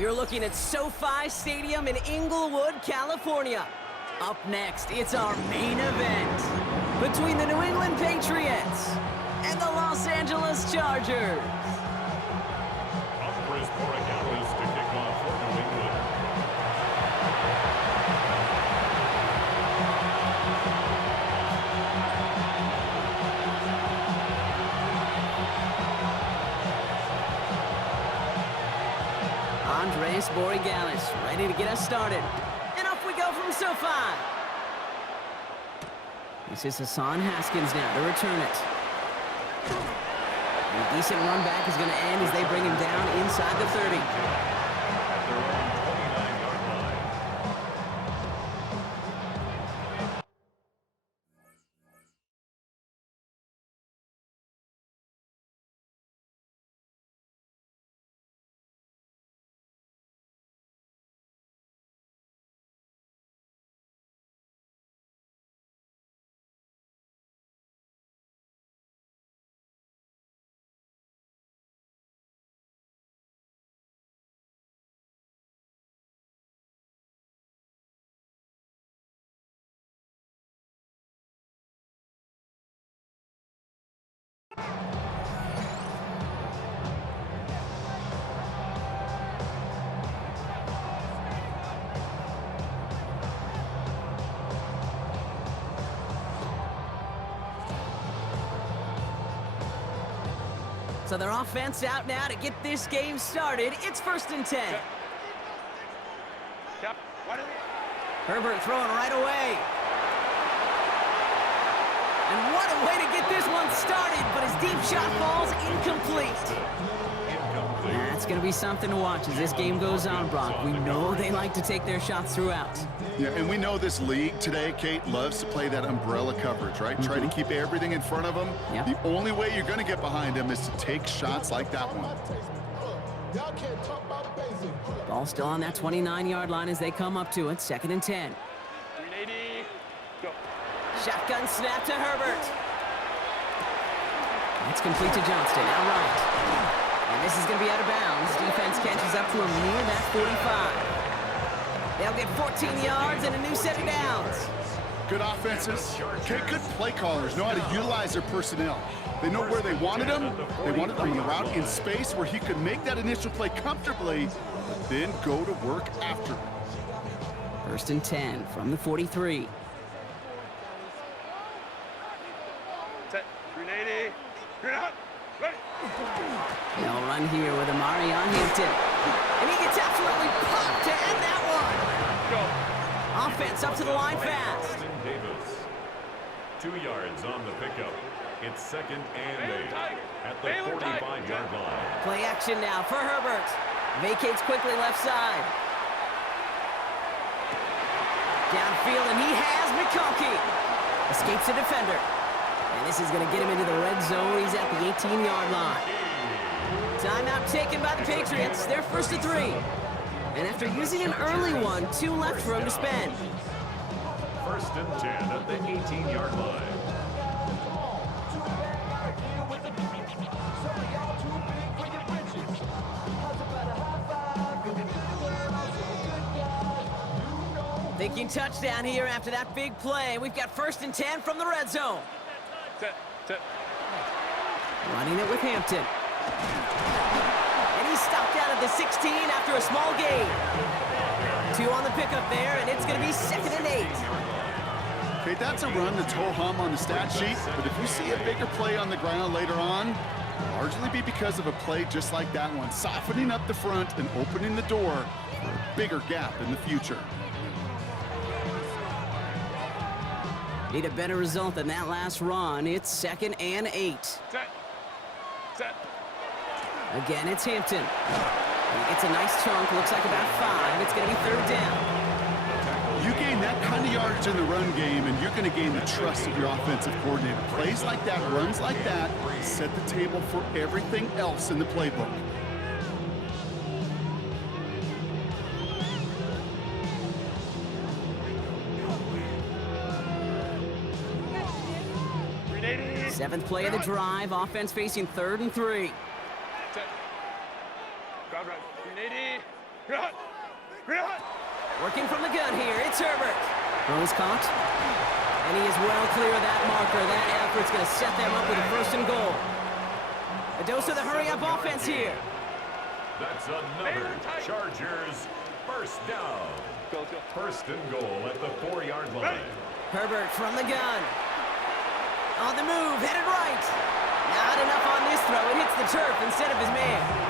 You're looking at SoFi Stadium in Inglewood, California. Up next, it's our main event between the New England Patriots and the Los Angeles Chargers. To kick off for New England. Andres Borregales ready to get us started. And off we go from SoFi. This is Hassan Haskins now to return it. A decent run back is going to end as they bring him down inside the 30. At their own 29-yard line. So their offense out now to get this game started. It's 1st and 10. Herbert throwing right away. And what a way to get this one started, but his deep shot falls incomplete. That's going to be something to watch as this game goes on, Brock. We know they like to take their shots throughout. Yeah, and we know this league today, Kate, loves to play that umbrella coverage, right? Try to keep everything in front of them. Yep. The only way you're going to get behind them is to take shots like that one. Ball still on that 29-yard line as they come up to it. 2nd and 10. 380. Go. Shotgun snap to Herbert. That's complete to Johnston, outright. And this is going to be out of bounds. Defense catches up to him near that 45. They'll get 14 yards and a new set of downs. Good offenses. Okay, good play callers know how to utilize their personnel. They know where they wanted him. They wanted him on the route in space where he could make that initial play comfortably, but then go to work after. 1st and 10 from the 43. Set. 380. Green out. Ready. They'll run here with Amari on Hampton. And he gets absolutely popped to end that one. Go. Offense up to the line fast. Austin Davis. 2 yards on the pickup. It's 2nd and 8 at the 45-yard line. Play action now for Herbert. Vacates quickly left side. Downfield, and he has McConkey. Escapes the defender. And this is going to get him into the red zone. He's at the 18-yard line. Timeout taken by the Patriots. They're 1st and 3. And after using an early one, 2 left for him to spend. 1st and 10 at the 18-yard line. Thinking touchdown here after that big play. We've got 1st and 10 from the red zone. Set. Set. Running it with Hampton. And he's stopped out at the 16 after a small gain. 2 on the pickup there, and it's going to be 2nd and 8. Okay, that's a run that's ho-hum on the stat sheet, but if you see a bigger play on the ground later on, it'll largely be because of a play just like that one, softening up the front and opening the door for a bigger gap in the future. Need a better result than that last run. It's 2nd and 8. Set. Set. Again, it's Hampton. He gets a nice chunk, looks like about 5. It's going to be 3rd down. You gain that kind of yardage in the run game, and you're going to gain the trust of your offensive coordinator. Plays like that, runs like that, set the table for everything else in the playbook. Seventh play of the drive. Offense facing 3rd and 3. Set. Ground right. 380. Run. Run. Working from the gun here, it's Herbert. Throws caught. And he is well clear of that marker. That effort's going to set them up with a 1st and goal. A dose of the hurry-up offense here. That's another Chargers first down. Go, let's go. 1st and goal at the 4-yard line. Herbert from the gun. On the move, headed right. Not enough on this throw. It hits the turf instead of his man.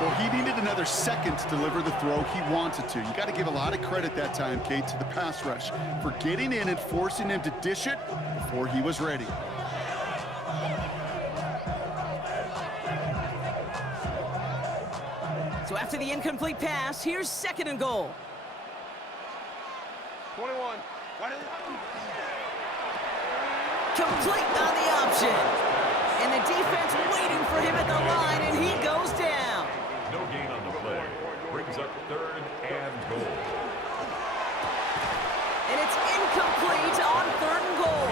Well, he needed another second to deliver the throw he wanted to. You got to give a lot of credit that time, Kate, to the pass rush for getting in and forcing him to dish it before he was ready. So after the incomplete pass, here's 2nd and goal. 21. Complete on the option. And the defense waiting for him at the line, and he goes down. No gain on the play. Brings up 3rd and goal. And it's incomplete on 3rd and goal.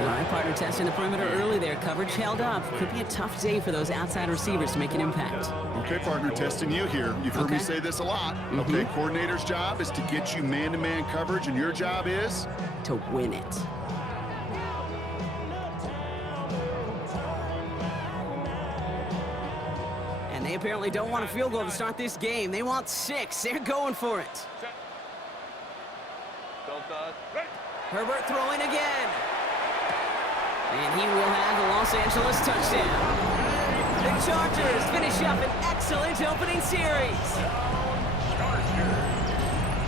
All right, partner testing the perimeter early there. Coverage held up. Could be a tough day for those outside receivers to make an impact. Okay, partner, testing you here. You've heard me say this a lot. Okay, coordinator's job is to get you man-to-man coverage, and your job is? To win it. And they apparently don't want a field goal to start this game. They want 6. They're going for it. Herbert throwing again. And he will have the Los Angeles touchdown. The Chargers finish up an excellent opening series.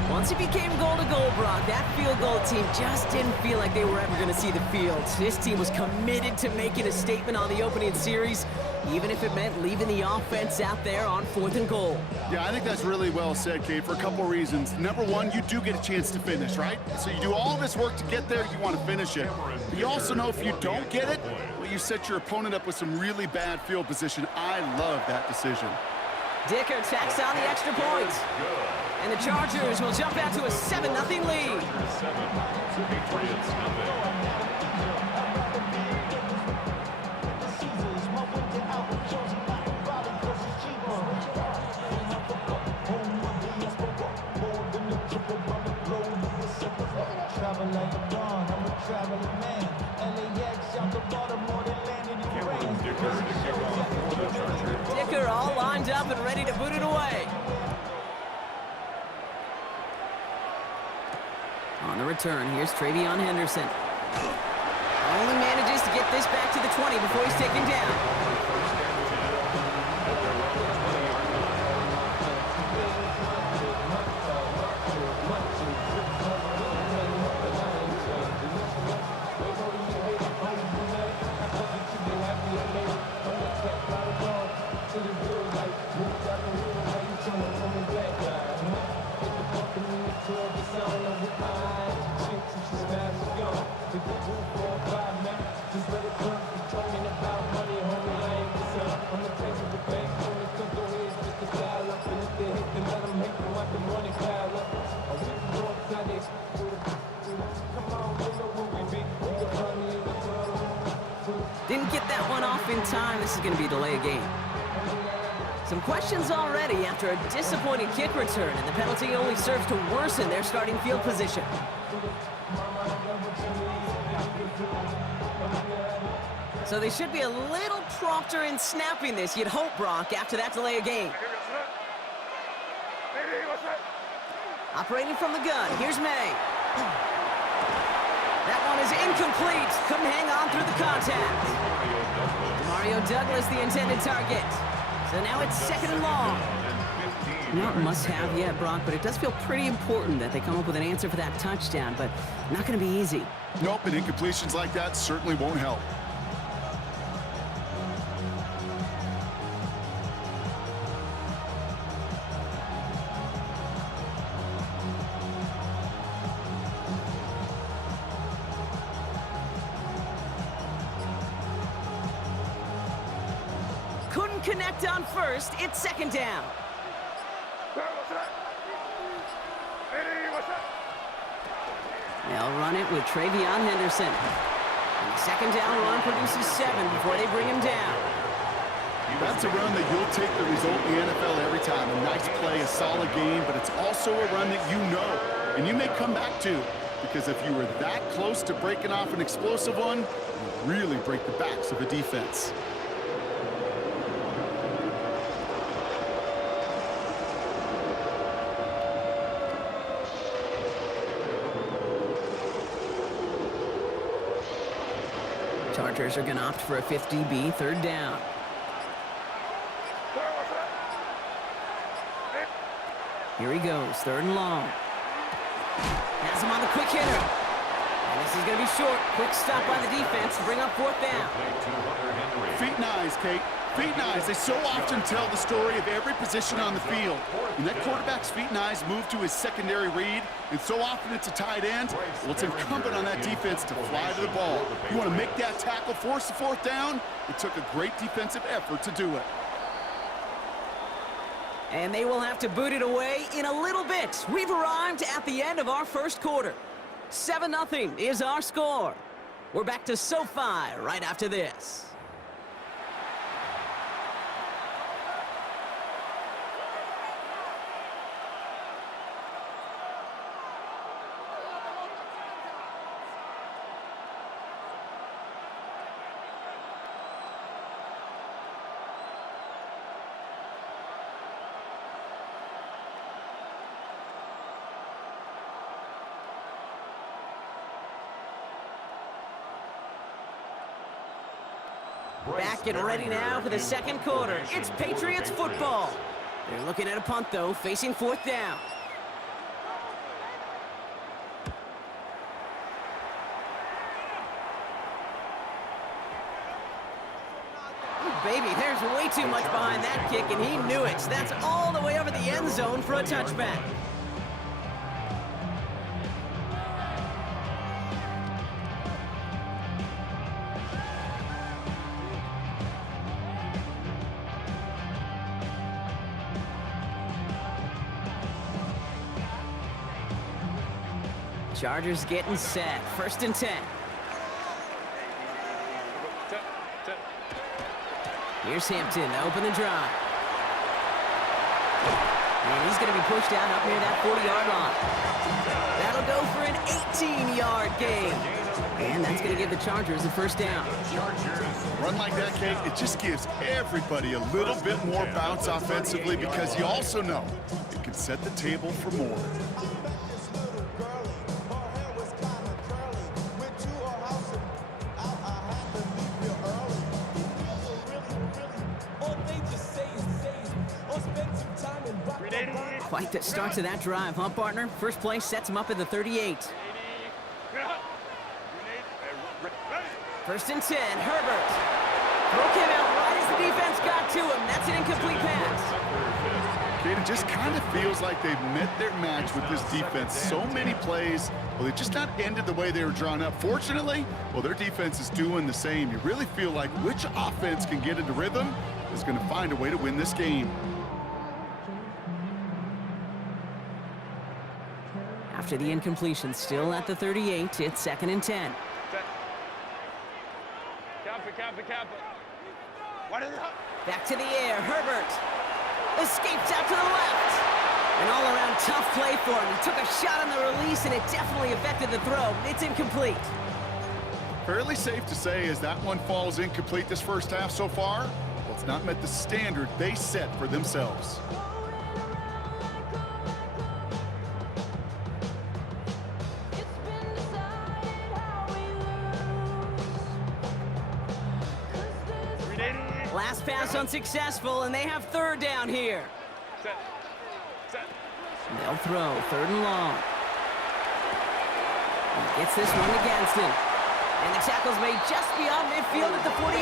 Once it became goal-to-goal, Brock, that field goal team just didn't feel like they were ever going to see the field. This team was committed to making a statement on the opening series, even if it meant leaving the offense out there on 4th and goal. Yeah, I think that's really well said, Kate, for a couple reasons. Number one, you do get a chance to finish, right? So you do all this work to get there, you want to finish it. But you also know if you don't get it, well, you set your opponent up with some really bad field position. I love that decision. Dicker tacks on the extra point. And the Chargers will jump out to a 7-0 lead. Patriots nothing. Dicker all lined up and ready to boot it away. On the return, here's Travion Henderson. Only manages to get this back to the 20 before he's taken down. Didn't get that one off in time. This is going to be a delay of game. Some questions already after a disappointing kick return, and the penalty only serves to worsen their starting field position. So they should be a little prompter in snapping this, you'd hope, Brock, after that delay of game. Operating from the gun, here's May. That one is incomplete. Couldn't hang on through the contact. Mario Douglas, the intended target. So now it's 2nd and long. Not must-have yet, Brock, but it does feel pretty important that they come up with an answer for that touchdown, but not going to be easy. Nope, and incompletions like that certainly won't help. Couldn't connect on first. It's 2nd down. They'll run it with Travion Henderson. And the 2nd down run produces 7 before they bring him down. That's a run that you'll take the result in the NFL every time. A nice play, a a game, but it's also a run that you know, and you may come back to, because if you were that close to breaking off an explosive one, you really break the backs of a defense. Chargers are going to opt for a 50B, third down. Here he goes, third and long. Has him on the quick hitter. And this is going to be short. Quick stop by the defense to bring up fourth down. Feet and eyes, Kate. Feet and eyes. They so often tell the story of every position on the field. When that quarterback's feet and eyes move to his secondary read, and so often it's a tight end, well, it's incumbent on that defense to fly to the ball. You want to make that tackle, force the fourth down? It took a great defensive effort to do it. And they will have to boot it away in a little bit. We've arrived at the end of our first quarter. 7-0 is our score. We're back to SoFi right after this. Back and ready now for the second quarter. It's Patriots football. They're looking at a punt, though, facing fourth down. Oh, baby, there's way too much behind that kick, and he knew it. That's all the way over the end zone for a touchback. Chargers getting set. First and 10. Here's Hampton to open the drive. And he's going to be pushed out up near that 40-yard line. That'll go for an 18-yard gain. And that's going to give the Chargers a first down. A run like that, Kate, it just gives everybody a little bit more bounce offensively, because you also know it can set the table for more. Quite the start to that drive, huh, partner? First play sets him up at the 38. First and 10, Herbert. Throw came out right as the defense got to him. That's an incomplete pass. Kate, it just kind of feels like they've met their match with this defense. So many plays, well, they just not ended the way they were drawn up. Fortunately, well, their defense is doing the same. You really feel like which offense can get into rhythm is going to find a way to win this game. After the incompletion, still at the 38, it's second and 10. Back to the air, Herbert. Escapes out to the left. An all-around tough play for him. He took a shot on the release, and it definitely affected the throw. It's incomplete. Fairly safe to say, as that one falls incomplete this first half so far, well, it's not met the standard they set for themselves. Last pass unsuccessful, and they have third down here. They'll throw, third and long. He gets this one against him. And the tackle's made just beyond midfield at the 48.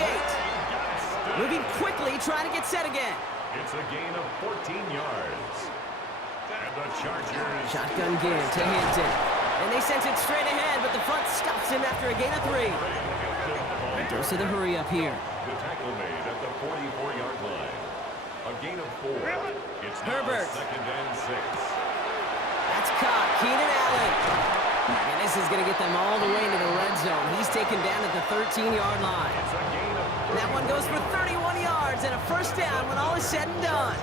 Moving quickly, trying to get set again. It's a gain of 14 yards. And the Chargers... Shotgun give to Hampton. And they sent it straight ahead, but the front stops him after a gain of 3. Dose of the hurry up here. The tackle made at the 44-yard line. A gain of 4. It's Herbert. Second and 6. That's caught. Keenan Allen. And this is going to get them all the way into the red zone. He's taken down at the 13-yard line. It's a gain of 3. That one goes for 31 yards and a first down when all is said and done.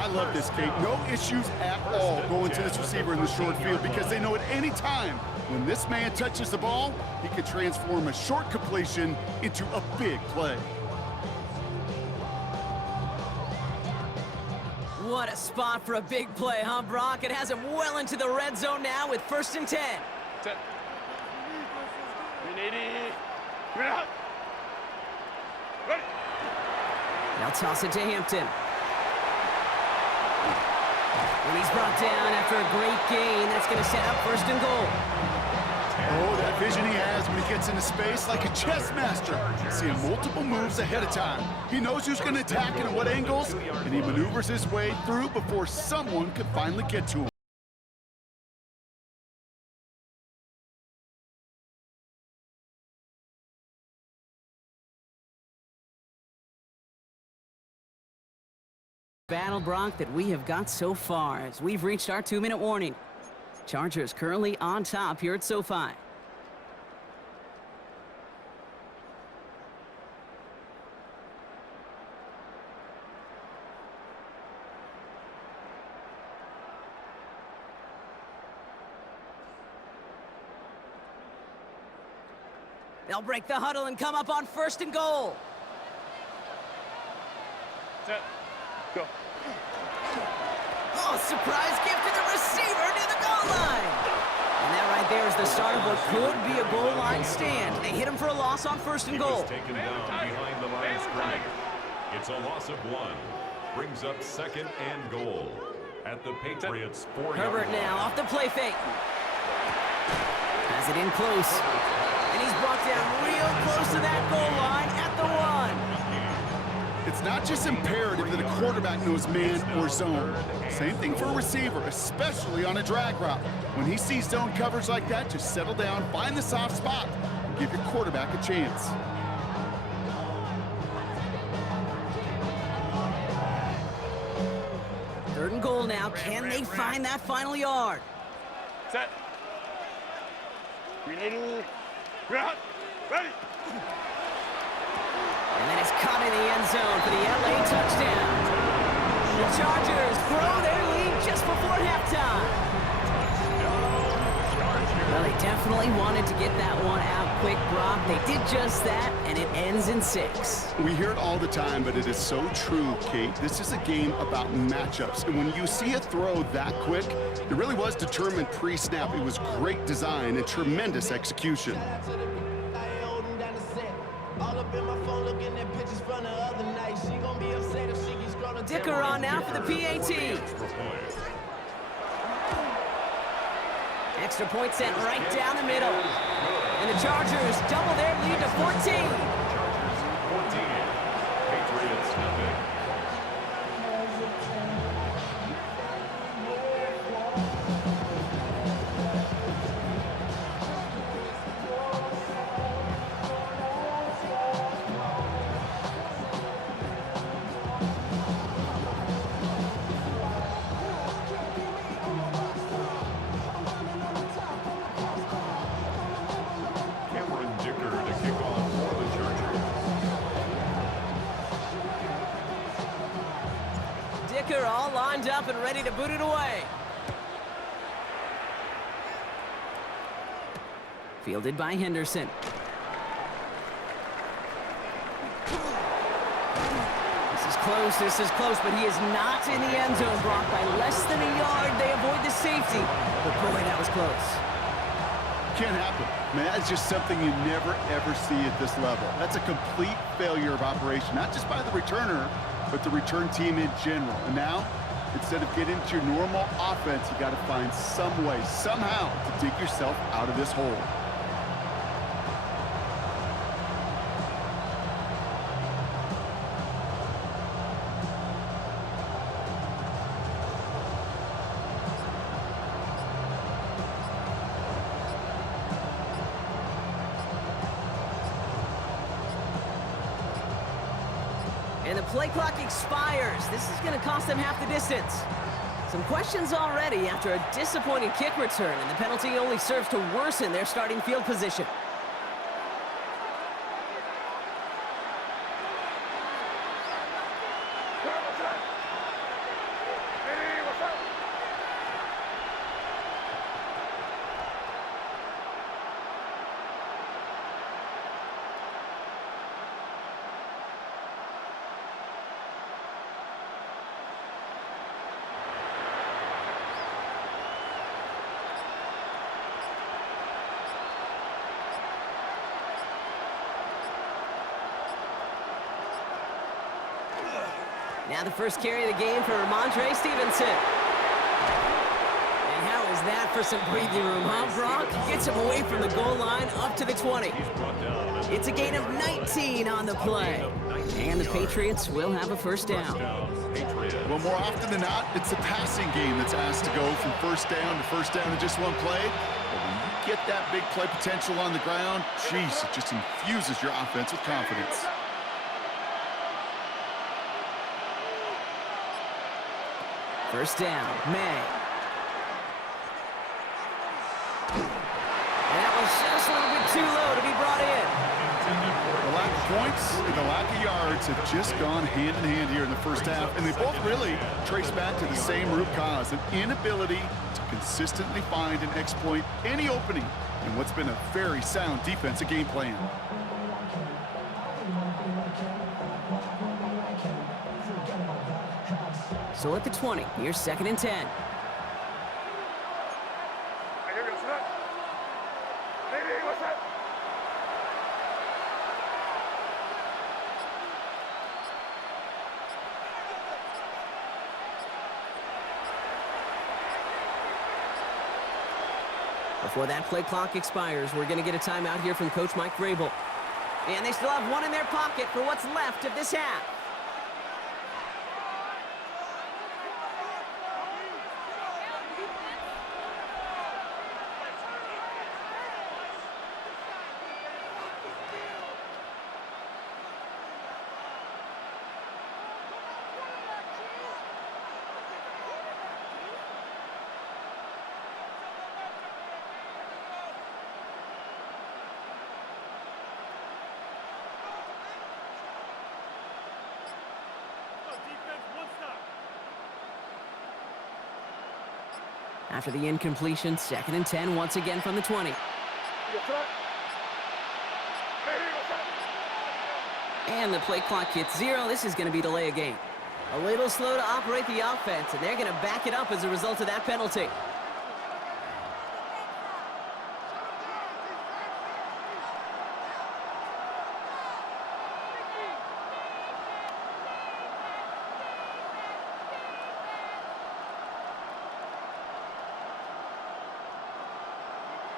I love this, Kate. No issues at all going to this receiver in the short field because they know at any time when this man touches the ball, he could transform a short completion into a big play. What a spot for a big play, huh, Brock? It has him well into the red zone now with 1st and 10. 10. Ready. They'll toss it to Hampton. And he's brought down after a great gain. That's going to set up 1st and goal. Oh, that vision he has when he gets into space like a chess master. Seeing multiple moves ahead of time. He knows who's going to attack and at what angles, and he maneuvers his way through before someone could finally get to him. Battle, Brock, that we have got so far as we've reached our 2-minute warning. Chargers currently on top here at SoFi. They'll break the huddle and come up on 1st and goal. 10. Go. Oh, surprise gift to the receiver near the goal line. And that right there is the start of what could be a goal line stand. They hit him for a loss on 1st and goal. Taken down behind the line of scrimmage. It's a loss of 1. Brings up 2nd and goal at the Patriots' 4-yard line. Herbert now off the play fake. Has it in close. And he's brought down real close to that goal line at the 1. It's not just imperative that a quarterback knows man or zone. Same thing for a receiver, especially on a drag route. When he sees zone coverage like that, just settle down, find the soft spot, and give your quarterback a chance. Third and goal now. Can they find that final yard? Set. Ready. Ready. And then it's caught in the end zone for the LA touchdown. The Chargers grow their lead just before halftime. Well, they definitely wanted to get that one out quick, Brock. They did just that, and it ends in 6. We hear it all the time, but it is so true, Kate. This is a game about matchups, and when you see a throw that quick, it really was determined pre-snap. It was great design and tremendous execution. Dicker on now for the PAT. Extra point sent right down the middle. And the Chargers double their lead to 14. Chargers 14. Patriots nothing. All lined up and ready to boot it away. Fielded by Henderson. This is close, but he is not in the end zone, Brock. By less than a yard, they avoid the safety. But boy, that was close. Can't happen. Man, that's just something you never, ever see at this level. That's a complete failure of operation, not just by the returner, but the return team in general. And now, instead of getting into your normal offense, you got to find some way, somehow, to dig yourself out of this hole. And the play clock expires. This is going to cost them half the distance. Some questions already after a disappointing kick return, and the penalty only serves to worsen their starting field position. Now the first carry of the game for Ramondre Stevenson. And how is that for some breathing room, huh, Brock? Gets him away from the goal line up to the 20. It's a gain of 19 on the play. And the Patriots will have a first down. Well, more often than not, it's a passing game that's asked to go from first down in just one play. But when you get that big play potential on the ground, geez, it just infuses your offense with confidence. First down, May. And that was just a little bit too low to be brought in. The lack of points and the lack of yards have just gone hand in hand here in the first half, and they both really trace back to the same root cause, an inability to consistently find and exploit any opening in what's been a very sound defensive game plan. So at the 20, here's 2nd and 10. Before that play clock expires, we're going to get a timeout here from Coach Mike Vrabel. And they still have one in their pocket for what's left of this half. After the incompletion, 2nd and 10 once again from the 20. And the play clock hits 0. This is going to be delay a game. A little slow to operate the offense, and they're going to back it up as a result of that penalty.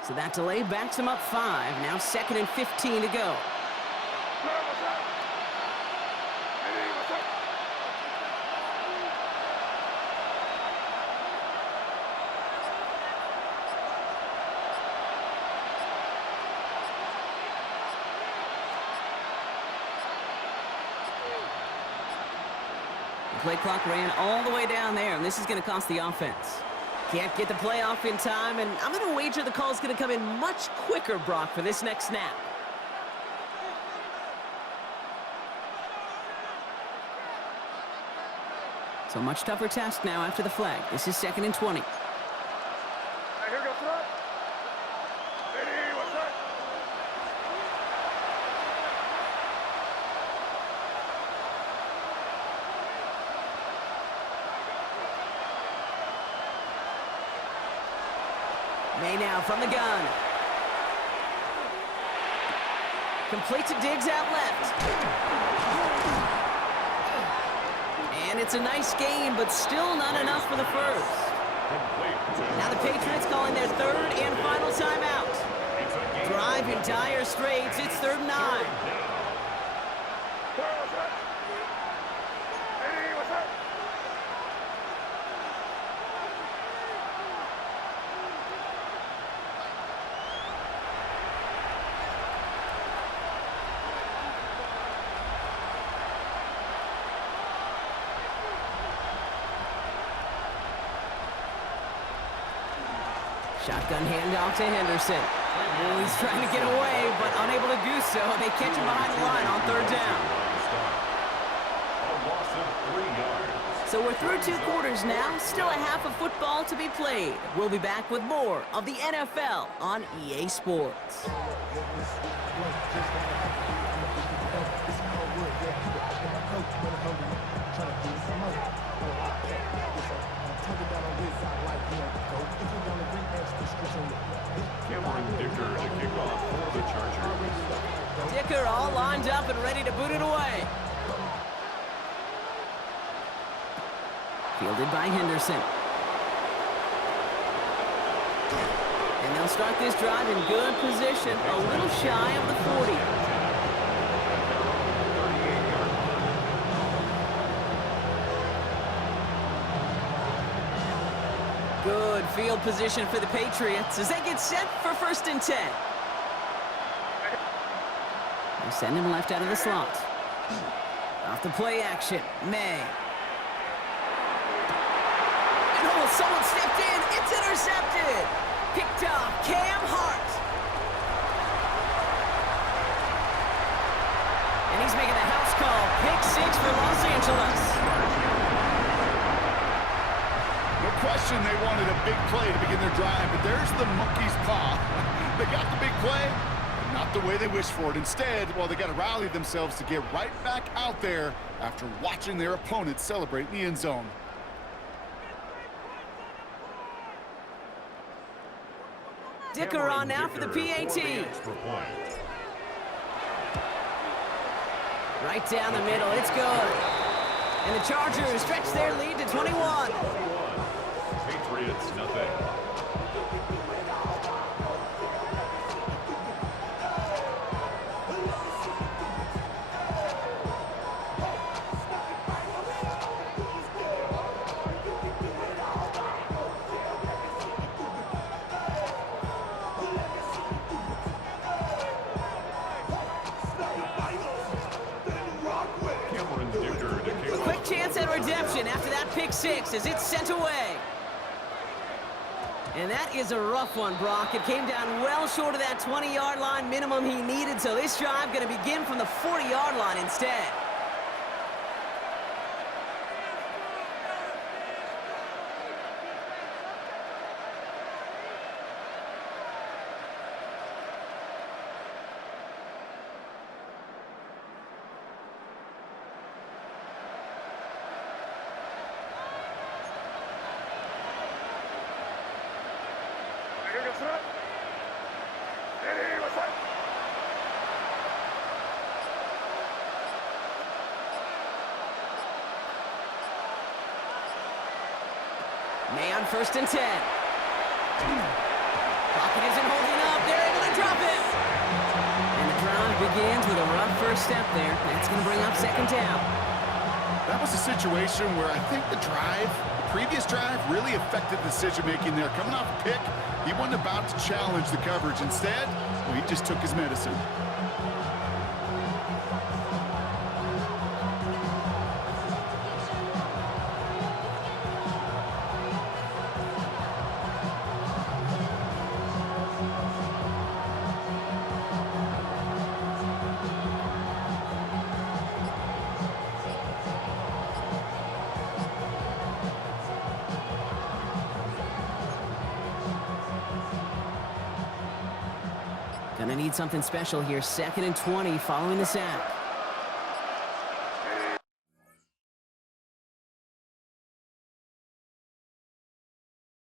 So that delay backs him up 5. Now 2nd and 15 to go. The play clock ran all the way down there, and this is going to cost the offense. Can't get the play off in time, and I'm going to wager the call is going to come in much quicker, Brock, for this next snap. So much tougher task now after the flag. This is 2nd and 20. May now from the gun. Complete to Diggs out left. And it's a nice game, but still not enough for the first. Now the Patriots calling their 3rd and final timeout. Drive in dire straits. It's 3rd and 9. Shotgun handoff to Henderson. Oh, he's trying to get away, but unable to do so. They catch him behind the line on 3rd down. A loss of 3 yards. So we're through 2 quarters now. Still a half of football to be played. We'll be back with more of the NFL on EA Sports. Dicker to kick off for the Chargers. Dicker all lined up and ready to boot it away. Fielded by Henderson. And they'll start this drive in good position, a little shy of the 40. Good field position for the Patriots as they get set for 1st and 10. They send him left out of the slot. Off the play action, May. And oh, someone stepped in. It's intercepted. Picked off Cam Hart. And he's making a house call. Pick 6 for Los Angeles. No question they wanted a big play to begin their drive, but there's the monkey's paw. They got the big play, but not the way they wished for it. Instead, well, they got to rally themselves to get right back out there after watching their opponent celebrate in the end zone. Dicker on now for the PAT. Right down the middle, it's good. And the Chargers stretch their lead to 21. Patriots, nothing. A quick chance at redemption after that pick 6 as it's sent away. And that is a rough one, Brock. It came down well short of that 20-yard line minimum he needed, so this drive going to begin from the 40-yard line instead. May on 1st and 10. Pocket isn't holding up. They're able to drop it. And the drive begins with a rough first step there. That's going to bring up 2nd down. That was a situation where I think the previous drive, really affected the decision-making there. Coming off a pick, he wasn't about to challenge the coverage. Instead, well, he just took his medicine. Gonna need something special here. 2nd and 20 following the sack.